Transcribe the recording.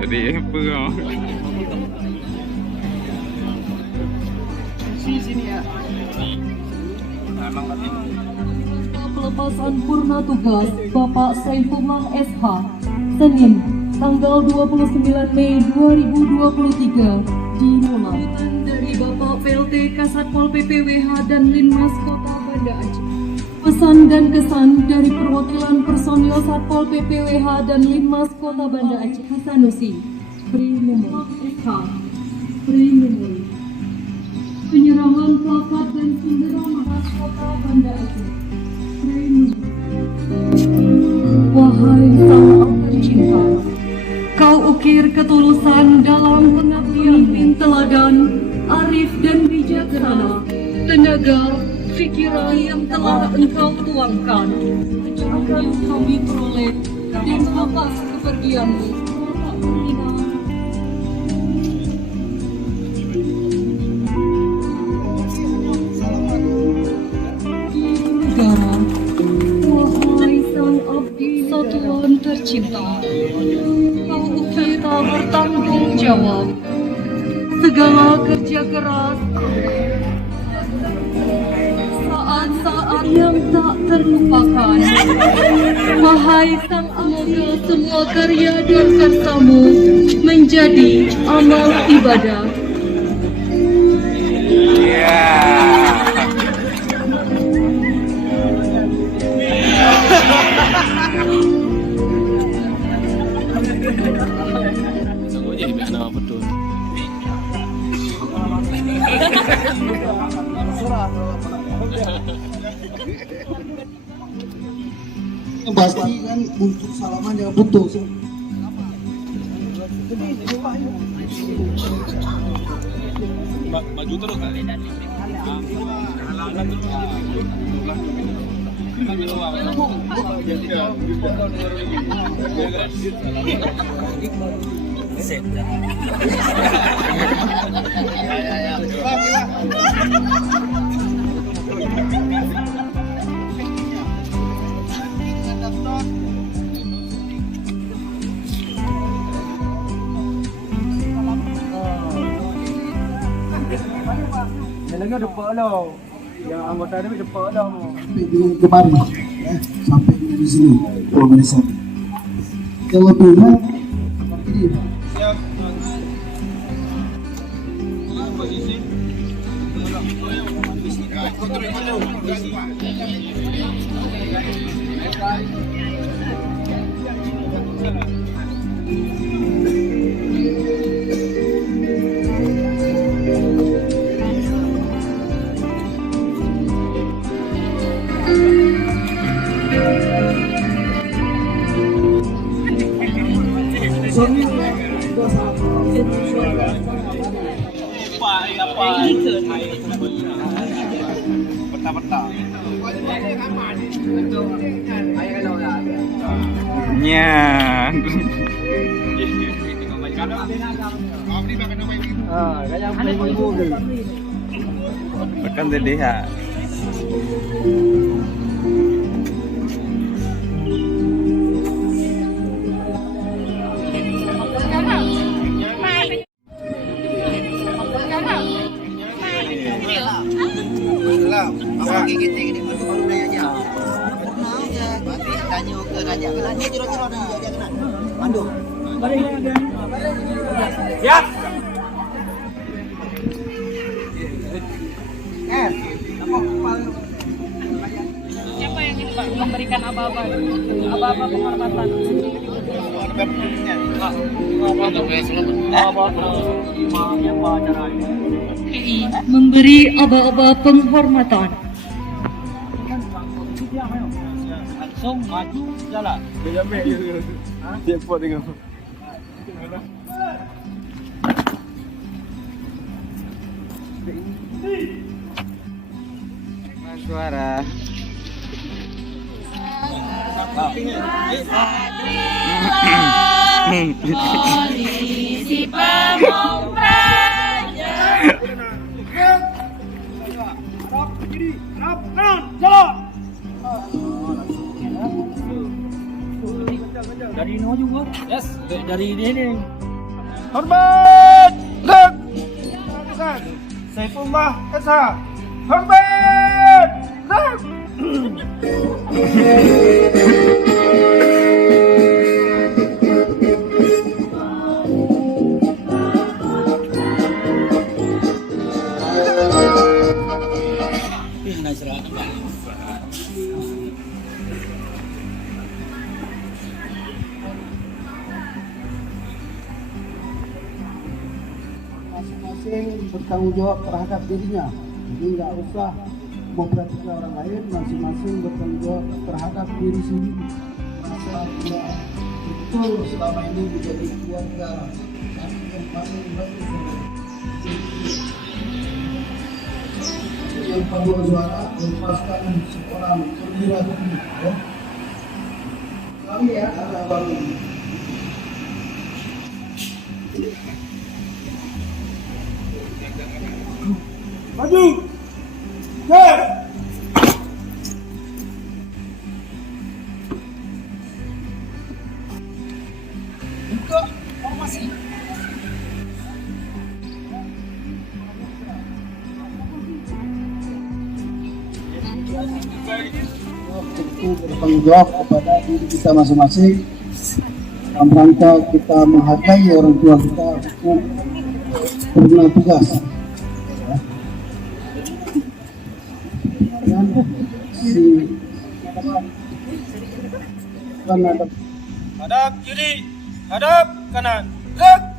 Jadi pegang. Sini ya. Pelepasan purna tugas Bapak Saifullah SH Senin tanggal 29 Mei 2023 dimulai dari Bapak PLT Kasatpol PPWH dan Linmas Kota Banda Aceh. Pesan dan kesan dari perwakilan personil Satpol PPWH dan Linmas Kota Banda Aceh. Hasanusi Primemo SH Primemo. Penyerahan plakat dan bendera Mas Kota Banda Aceh. Wahai sang tercinta, kau ukir ketulusan dalam pengabdian, pimpin teladan, arif dan bijaksana, tenaga, pikiran yang telah engkau tuangkan, akan kami peroleh dan lepas kepergianmu. Negara, wahai sang abdi satuan tercinta, kau ukir tak bertanggung jawab segala kerja keras, saat-saat yang tak terlupakan. Wahai sang semoga semua karya dan karsamu menjadi amal ibadah. Jadi biar nama betul. Pasti kan untuk salaman jangan putus. Maju terus kali. Jalannya depan lo, yang anggota ini depan lo. Sampai dengan kemarin, ya, sampai dengan di sini organisasi. Kalau tidak, ini Nya. Kayang beli mobil. Tekan DDH. Siap. Siapa yang ini Pak memberikan aba-aba penghormatan? memberi aba-aba penghormatan. Langsung maju jalan. Dia pot tengok. Suara. Polisi pamong praja. Dari ini juga. Yes, dari ini. Hormat! Gerak! Saifullah SH. Hormat! Gerak! Masing-masing bertanggung jawab terhadap dirinya. Jadi nggak usah memperhatikan orang lain, masing-masing bertanggung jawab terhadap diri sendiri. Merasa dia betul selama ini menjadi keluarga yang paling baik. Yang paduan suara melepaskan seorang perwira tinggi. Kami ya, ada baru. Maju! Gerak! Untuk formasi. Tentu bertanggung jawab kepada diri kita masing-masing dalam rangka kita menghargai orang tua kita untuk pernah tugas. Dan si Hadap kiri, hadap kanan, gerak!